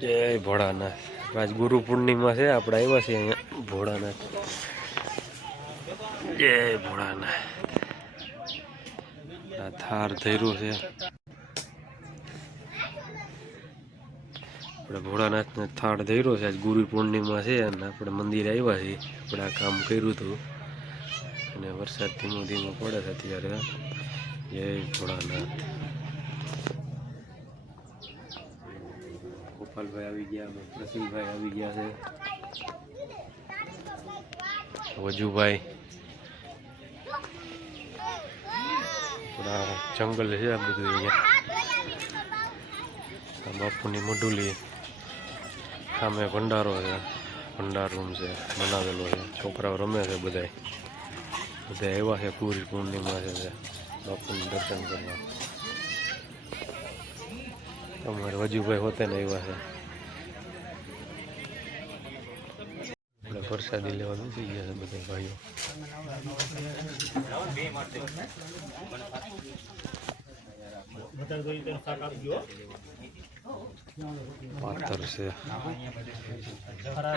જય ભોળાનાથ. આજ ગુરુ પૂર્ણિમા છે, આપણે આવ્યા છીએ અહીંયા ભોળાનાથ. જય ભોળાનાથ. આ થાર ધૈરું છે. આપણે ભોળાનાથને થાળ ધૈરો છે, આજ ગુરુ પૂર્ણિમા છે અને આપણે મંદિરે આવ્યા છીએ. આપણે આ કામ કર્યું હતું. અને વરસાદ ધીમો ધીમો પડે છે અત્યારે. જય ભોળાનાથ. ગોપાલભાઈ આવી ગયા પ્રસિંહભાઈ આવી ગયા છે. વજુભાઈ જંગલ છે આ બધું અહીંયા. બાપુની મઢુલી સામે ભંડારો છે, ભંડાર રૂમ છે, બનાવેલો છે. છોકરાઓ રમે છે બધાય. બધા એવા છે, પૂરી પૂર્ણિમા છે, બાપુનું દર્શન કરવા. અમારે વજુભાઈ હોતે ને એવા છે. આપણે પ્રસાદી લેવા બેસી ગયા છે બધા ભાઈઓ. પાથર છે. ફરાર